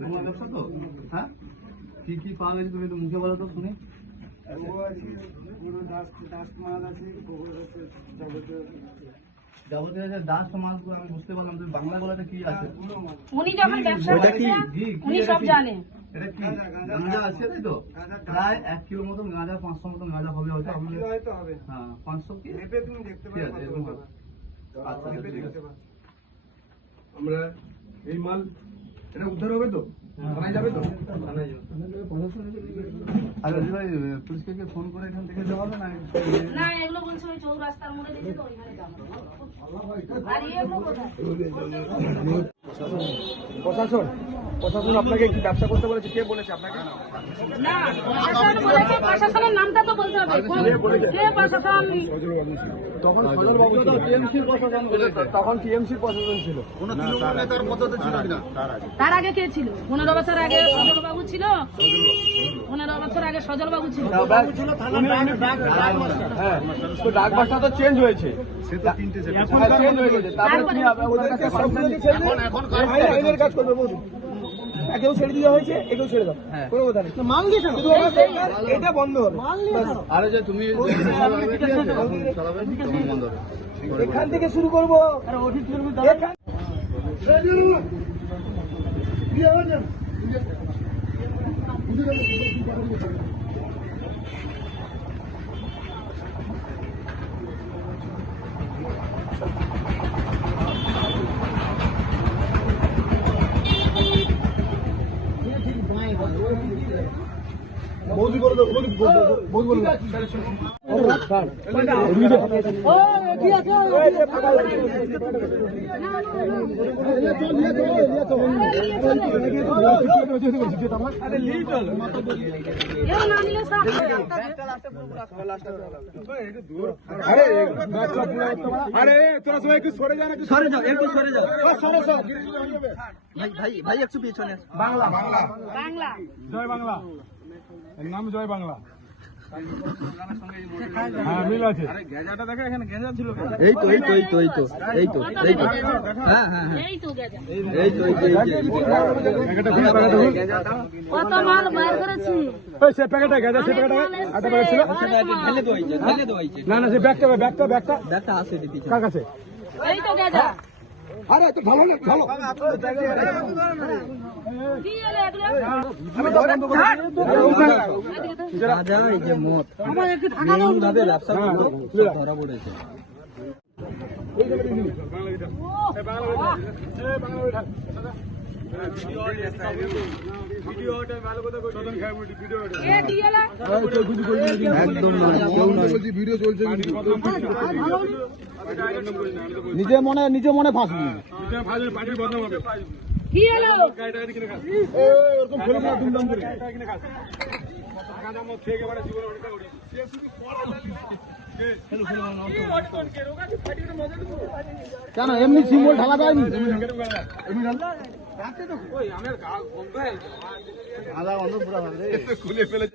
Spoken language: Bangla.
তোমার ব্যবসা তো? হ্যাঁ, কি কি পাওয়া গেছে তুমি তো মুখে বলো তো শুনি। যাবতীয় ডাস্ট মাছ আমি বুঝতে পারলাম, তুমি বাংলা বলাটা কি আছে? উনি যখন ব্যবসা করছে উনি সব জানে। এটা কি গাঁজা আছে তাই তো? প্রায় 1 কিলো মতন গাঁজা, 500 মতন গাঁজা হবে হয়তো। হ্যাঁ 500 কি ঠিক আছে, এরকম হবে। আচ্ছা ঠিক আছে, আমরা এই মাল এটা উদ্ধার হবে তো? থানায় যাবে তো? আর ভাই পুলিশকে কি ফোন করে এখান থেকে যাওয়া হবে না? না এগুলো বলছে ওই চৌরাস্তার মোড়ে দিয়েছে তো ওইখানে যাবো। আর এগুলো কোথায়? প্রশাসন আপনাকে কি ব্যবসা করতে বলেছে? কে বলেছে আপনাকে? না প্রশাসন বলেছে, প্রশাসনের নামটা তো বলতে হবে। কে প্রশাসন? তখন টিএমসির প্রশাসন ছিল। তার আগে কে ছিল? 15 বছর আগে সজল বাবু ছিল। 15 বছর আগে সজল বাবু ছিল। হ্যাঁ, তো ডাকবাসটা তো চেঞ্জ হয়েছে। এখন চেঞ্জ হয়ে গেছে। তারপরে কি হবে? ওদেরকে আইনের কাজ করবে বলুন। একেও ছেড়ে দেওয়া হয়েছে, একেও ছেড়ে দাও, কোনো কথা নেই। মাল দিয়েছে এটা বন্ধ হবে। আরে যে তুমি এখান থেকে শুরু করবো। বৌদি বলে দাও, বৌদি বলে দাও। আরে তোরা সবাই একটু সরে যাও, সরে যাও, একটু সরে যাও, সরে যাও। ভাই একটু পিছনে। বাংলা বাংলা বাংলা জয় বাংলা, এর নাম জয় বাংলা। হ্যাঁ মিল আছে। আরে গেঁজাটা দেখো, এখানে গেঁজা ছিল। এই তো এই তো এই তো এই তো এই তো এই তো হ্যাঁ হ্যাঁ এই তো গেজা। এই তো এই তো কত মাল বাইর করেছি। ওই সে প্যাকেটটা গেঁজা, সে প্যাকেটটা একটা প্যাকেট ছিল। ঢেলে দেওয়াইছে। না না, সে ব্যাগটা আছে দিদি। কার কাছে? এই তো গেজা। আরে তো ভালো না, ভালো। কি হলো এগুলো? রাজা এই যে মত ভাবে ব্যবসা করতো, সব ধরা পড়েছে। এ দিয়েলা একদম নয়, কেউ নয়। ভিডিও চলছে, নিজে মনে ফাঁসবি। কি হলো? এরকম ফেলে না, দুমদাম করে। কেন এমনি সিম্বল ঢালা যায়নি? আলাদা অন্য পুরা খুলে ফেলে